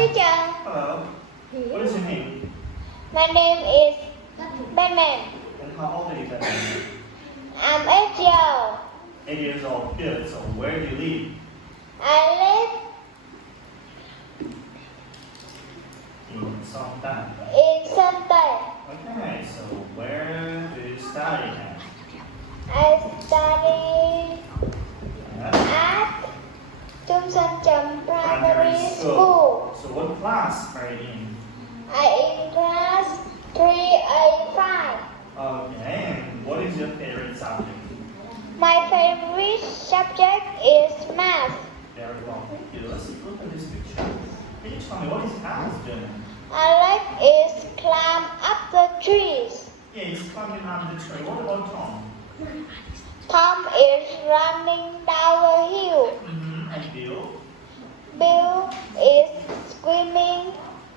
teacher. Hello. What is your name? My name is Batman. And how old are you, Batman? I'm 8 years old. 8 years old. Good. So where do you live? I live In Songdan. in Sunday. Okay. So where do you study at? I study Yeah. at Trung Sơn Trầm Primary School. So what class are you in? I in class 3A5. Okay. And what is your favorite subject? My favorite subject is math. Very well. Thank you. Let's look at this picture. Can you tell me what is Alice doing? I like is climb up the trees. Yeah, he's climbing up the tree. What about Tom? Tom is running down the hill. And Bill? Bill is swimming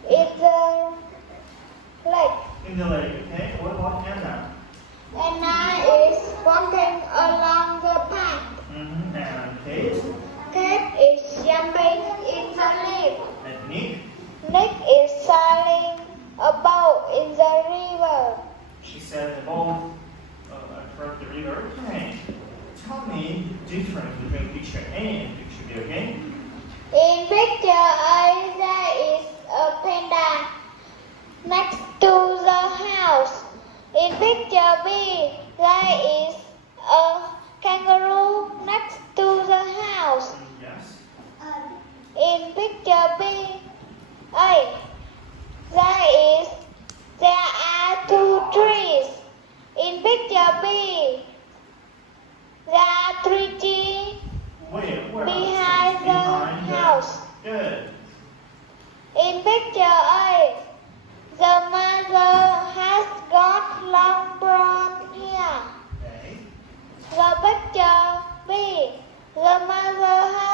in the lake. In the lake. Okay. What about Anna? Anna is walking along the path. And Kate? Kate is jumping in the lake. And Nick? Nick is sailing a boat in the river. She said the boat across the river. Okay. Tell me the difference between picture A and picture B, okay? In picture A, there is a panda next to the house. In picture B, there is a kangaroo next to the house. Yes. In picture B, there are 2 trees. In picture B, there are 3 trees Where? behind the house. Good. In picture A, the mother has got long blonde hair. Okay. The picture B, the mother has